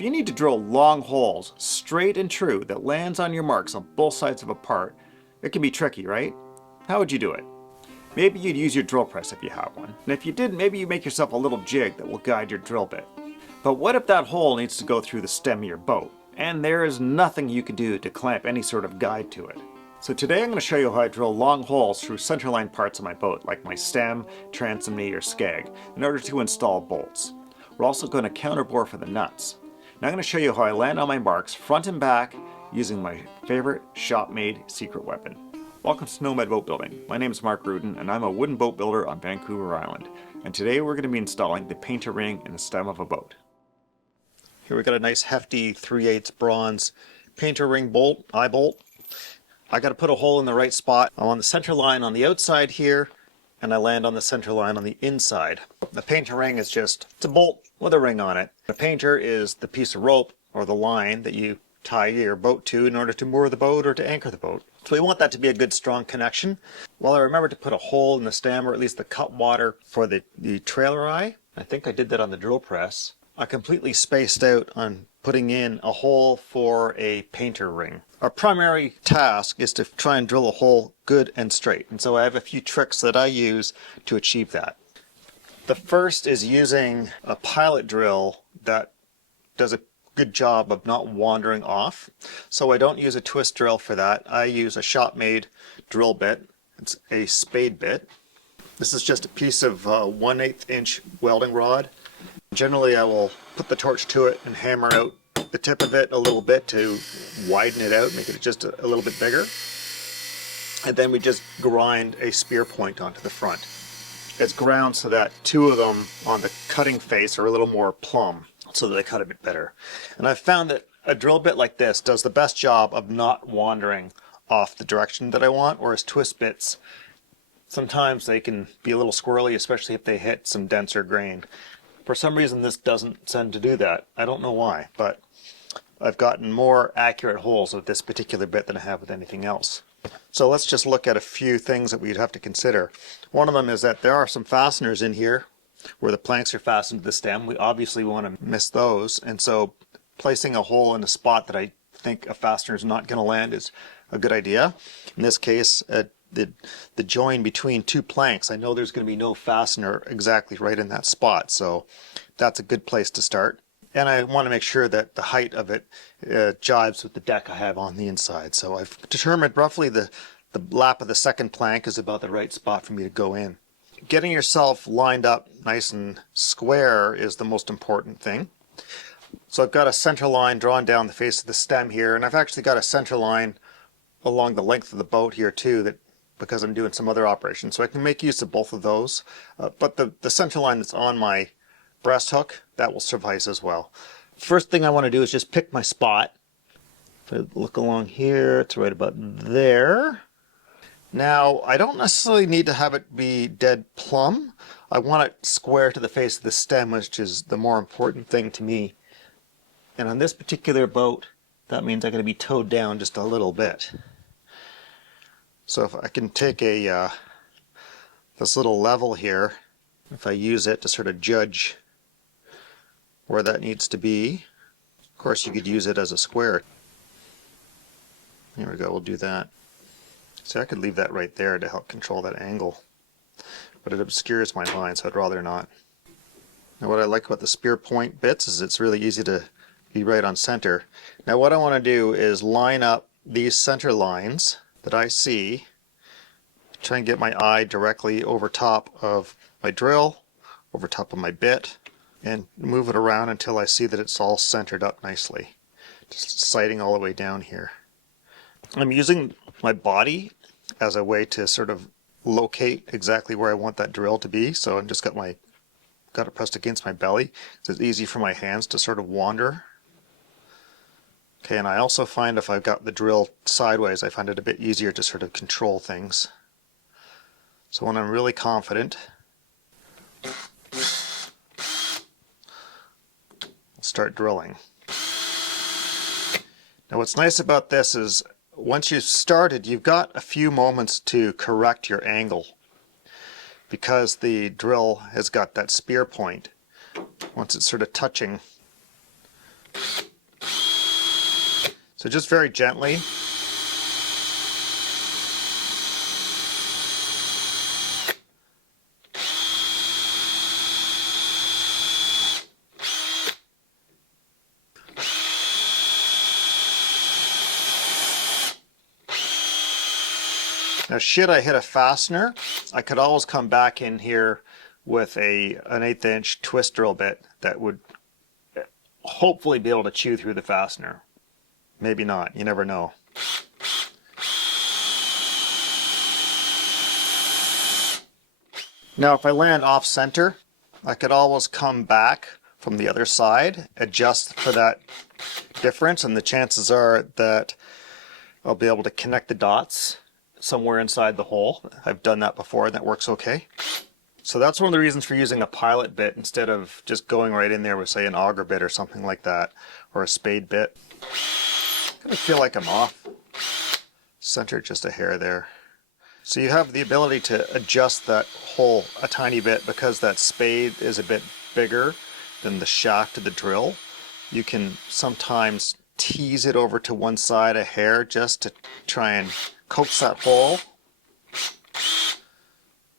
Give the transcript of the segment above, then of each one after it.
If you need to drill long holes, straight and true, that lands on your marks on both sides of a part, it can be tricky, right? How would you do it? Maybe you'd use your drill press if you have one. And if you didn't, maybe you make yourself a little jig that will guide your drill bit. But what if that hole needs to go through the stem of your boat, and there is nothing you can do to clamp any sort of guide to it? So today I'm going to show you how I drill long holes through centerline parts of my boat, like my stem, transom knee, or skeg, in order to install bolts. We're also going to counterbore for the nuts. Now I'm going to show you how I land on my marks front and back using my favorite shop-made secret weapon. Welcome to Nomad Boatbuilding. My name is Mark Rudin and I'm a wooden boat builder on Vancouver Island. And today we're going to be installing the painter ring in the stem of a boat. Here we got a nice hefty 3/8 bronze painter ring bolt, eye bolt. I got to put a hole in the right spot. I'm on the center line on the outside here, and I land on the center line on the inside. The painter ring is just, it's a bolt with a ring on it. The painter is the piece of rope or the line that you tie your boat to in order to moor the boat or to anchor the boat. So we want that to be a good strong connection. Well, I remember to put a hole in the stem, or at least the cut water for the trailer eye. I think I did that on the drill press. I completely spaced out on putting in a hole for a painter ring. Our primary task is to try and drill a hole good and straight, and so I have a few tricks that I use to achieve that. The first is using a pilot drill that does a good job of not wandering off. So I don't use a twist drill for that. I use a shop-made drill bit. It's a spade bit. This is just a piece of 1/8 inch welding rod. Generally I will put the torch to it and hammer out the tip of it a little bit to widen it out, make it just a little bit bigger. And then we just grind a spear point onto the front. It's ground so that two of them on the cutting face are a little more plumb, so that they cut a bit better. And I've found that a drill bit like this does the best job of not wandering off the direction that I want, whereas twist bits, sometimes they can be a little squirrely, especially if they hit some denser grain. For some reason this doesn't tend to do that. I don't know why, but I've gotten more accurate holes with this particular bit than I have with anything else. So let's just look at a few things that we'd have to consider. One of them is that there are some fasteners in here where the planks are fastened to the stem. We obviously want to miss those, and so placing a hole in a spot that I think a fastener is not going to land is a good idea. In this case, the join between two planks, I know there's going to be no fastener exactly right in that spot, so that's a good place to start. And I want to make sure that the height of it jives with the deck I have on the inside. So I've determined roughly the lap of the second plank is about the right spot for me to go in. Getting yourself lined up nice and square is the most important thing. So I've got a center line drawn down the face of the stem here, and I've actually got a center line along the length of the boat here too, that because I'm doing some other operations. So I can make use of both of those. But the center line that's on my breast hook, that will suffice as well. First thing I want to do is just pick my spot. If I look along here, it's right about there. Now, I don't necessarily need to have it be dead plumb. I want it square to the face of the stem, which is the more important thing to me. And on this particular boat, that means I'm going to be towed down just a little bit. So if I can take this little level here, if I use it to sort of judge where that needs to be. Of course you could use it as a square. There we go, we'll do that. So I could leave that right there to help control that angle. But it obscures my line, so I'd rather not. Now what I like about the spear point bits is it's really easy to be right on center. Now what I want to do is line up these center lines that I see, try and get my eye directly over top of my drill, over top of my bit, and move it around until I see that it's all centered up nicely. Just sighting all the way down here. I'm using my body as a way to sort of locate exactly where I want that drill to be, so I've just got it pressed against my belly, so it's easy for my hands to sort of wander. Okay, and I also find if I've got the drill sideways, I find it a bit easier to sort of control things. So when I'm really confident, I'll start drilling. Now what's nice about this is once you've started, you've got a few moments to correct your angle because the drill has got that spear point. Once it's sort of touching So just very gently. Now, should I hit a fastener, I could always come back in here with an 1/8 inch twist drill bit that would hopefully be able to chew through the fastener. Maybe not, you never know. Now, if I land off center, I could always come back from the other side, adjust for that difference, and the chances are that I'll be able to connect the dots somewhere inside the hole. I've done that before and that works okay. So that's one of the reasons for using a pilot bit instead of just going right in there with, say, an auger bit or something like that, or a spade bit. I kind of feel like I'm off center just a hair there. So you have the ability to adjust that hole a tiny bit because that spade is a bit bigger than the shaft of the drill. You can sometimes tease it over to one side a hair just to try and coax that hole.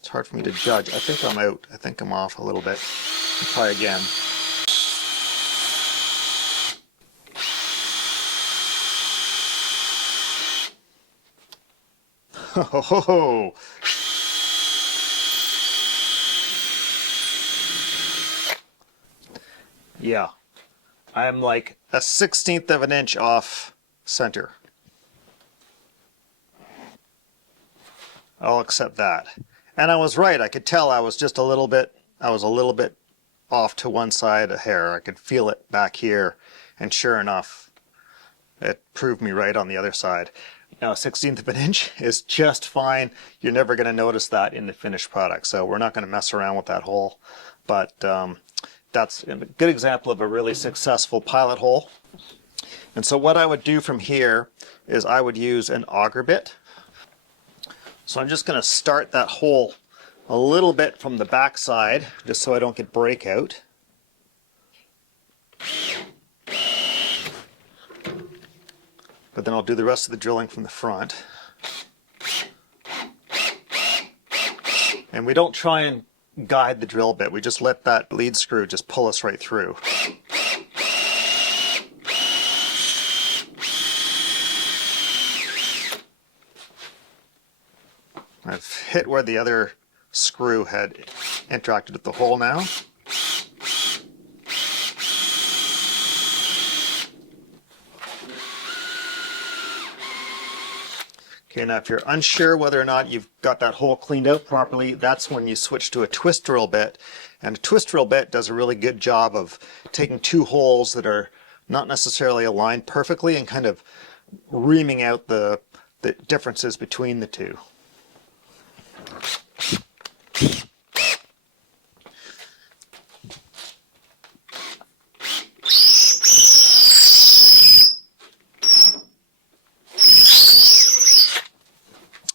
It's hard for me to judge. I think I'm out. I think I'm off a little bit. I'll try again. Ho ho ho! Yeah, I'm like a 1/16 of an inch off center. I'll accept that. And I was right. I could tell I was just a little bit off to one side a hair. I could feel it back here, and sure enough, it proved me right on the other side. Now, a 1/16 of an inch is just fine. You're never going to notice that in the finished product, so we're not going to mess around with that hole. But that's a good example of a really successful pilot hole. And so what I would do from here is I would use an auger bit. So I'm just going to start that hole a little bit from the back side, just so I don't get breakout. But then I'll do the rest of the drilling from the front. And we don't try and guide the drill bit, we just let that lead screw just pull us right through. I've hit where the other screw had interacted with the hole now. Okay, now if you're unsure whether or not you've got that hole cleaned out properly, that's when you switch to a twist drill bit. And a twist drill bit does a really good job of taking two holes that are not necessarily aligned perfectly and kind of reaming out the differences between the two.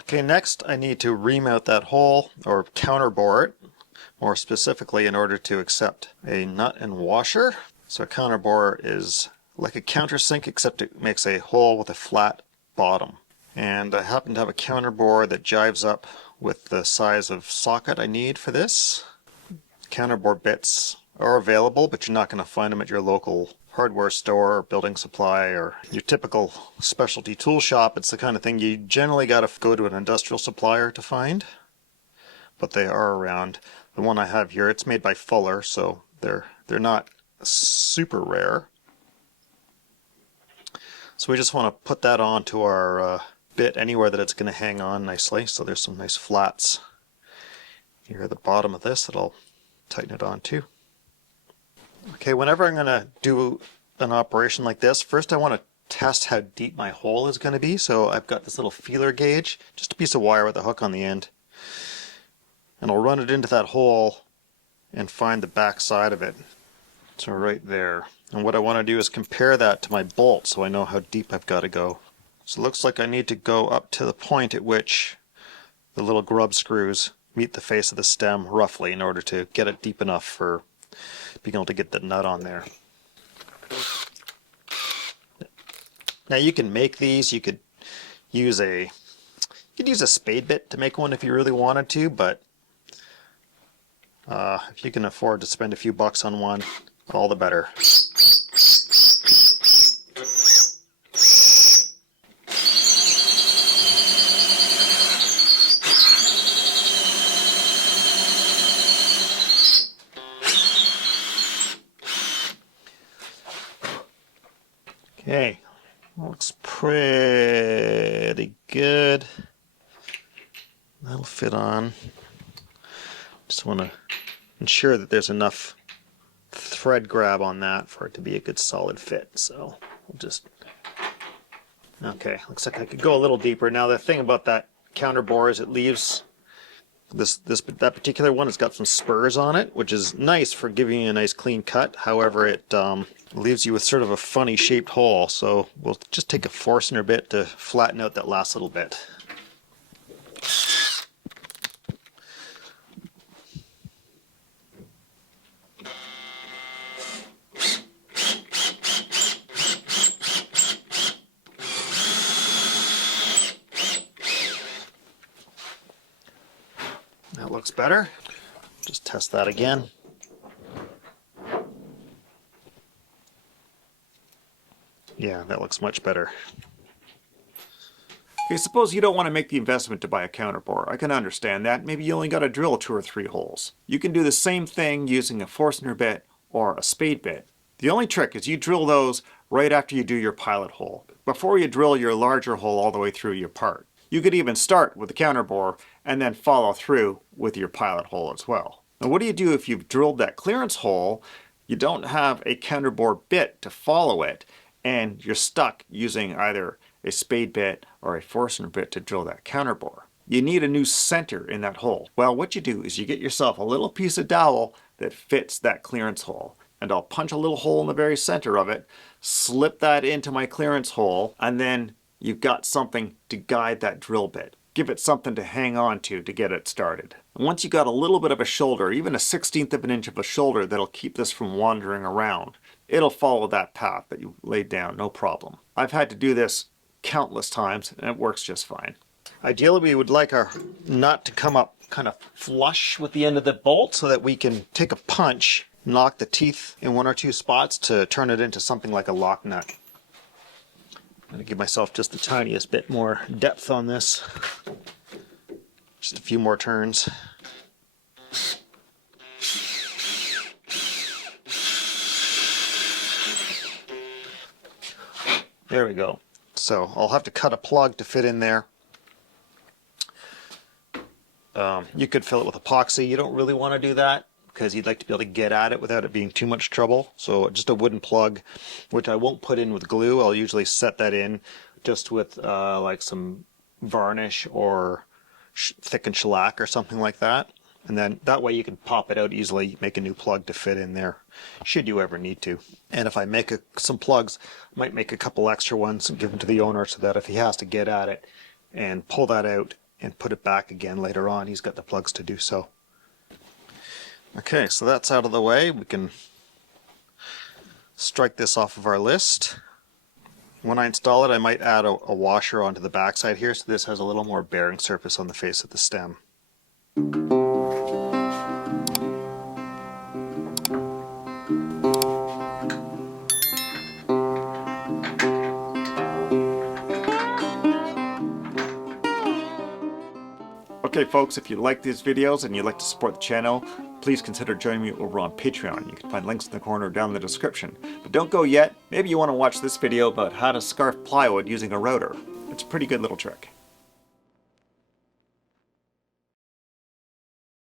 Okay, next I need to ream out that hole, or counterbore it, more specifically in order to accept a nut and washer. So a counterbore is like a countersink, except it makes a hole with a flat bottom. And I happen to have a counterbore that jives up with the size of socket I need for this. Counterbore bits are available, but you're not going to find them at your local hardware store or building supply or your typical specialty tool shop. It's the kind of thing you generally got to go to an industrial supplier to find, but they are around. The one I have here, it's made by Fuller, so they're not super rare. So we just want to put that onto our bit anywhere that it's going to hang on nicely. So there's some nice flats here at the bottom of this that I'll tighten it on too. Okay, whenever I'm going to do an operation like this, first I want to test how deep my hole is going to be. So I've got this little feeler gauge, just a piece of wire with a hook on the end. And I'll run it into that hole and find the back side of it. So right there. And what I want to do is compare that to my bolt so I know how deep I've got to go. So it looks like I need to go up to the point at which the little grub screws meet the face of the stem roughly in order to get it deep enough for being able to get the nut on there. Now you can make these, you could use a spade bit to make one if you really wanted to, but if you can afford to spend a few bucks on one, all the better. Okay, looks pretty good. That'll fit on. Just want to ensure that there's enough thread grab on that for it to be a good solid fit. So we'll just, okay, looks like I could go a little deeper. Now the thing about that counterbore is it leaves that particular one has got some spurs on it, which is nice for giving you a nice clean cut. However, it leaves you with sort of a funny shaped hole. So we'll just take a Forstner bit to flatten out that last little bit. That looks better. Just test that again. Yeah, that looks much better. Okay, suppose you don't want to make the investment to buy a counterbore. I can understand that. Maybe you only got to drill 2 or 3 holes. You can do the same thing using a Forstner bit or a spade bit. The only trick is you drill those right after you do your pilot hole, before you drill your larger hole all the way through your part. You could even start with the counterbore and then follow through with your pilot hole as well. Now what do you do if you've drilled that clearance hole, you don't have a counterbore bit to follow it, and you're stuck using either a spade bit or a Forstner bit to drill that counterbore? You need a new center in that hole. Well, what you do is you get yourself a little piece of dowel that fits that clearance hole. And I'll punch a little hole in the very center of it, slip that into my clearance hole, and then you've got something to guide that drill bit. Give it something to hang on to get it started. And once you got a little bit of a shoulder, even a 1/16 of an inch of a shoulder that'll keep this from wandering around, it'll follow that path that you laid down, no problem. I've had to do this countless times and it works just fine. Ideally, we would like our nut to come up kind of flush with the end of the bolt so that we can take a punch, knock the teeth in 1 or 2 spots to turn it into something like a lock nut. I'm going to give myself just the tiniest bit more depth on this. Just a few more turns. There we go. So I'll have to cut a plug to fit in there. You could fill it with epoxy. You don't really want to do that because you'd like to be able to get at it without it being too much trouble. So just a wooden plug, which I won't put in with glue. I'll usually set that in just with like some varnish or thickened shellac or something like that. And then that way you can pop it out easily, make a new plug to fit in there, should you ever need to. And if I make some plugs, I might make a couple extra ones and give them to the owner so that if he has to get at it and pull that out and put it back again later on, he's got the plugs to do so. Okay, so that's out of the way. We can strike this off of our list. When I install it, I might add a washer onto the backside here so this has a little more bearing surface on the face of the stem. Okay folks, if you like these videos and you'd like to support the channel, please consider joining me over on Patreon. You can find links in the corner down in the description. But don't go yet. Maybe you want to watch this video about how to scarf plywood using a router. It's a pretty good little trick.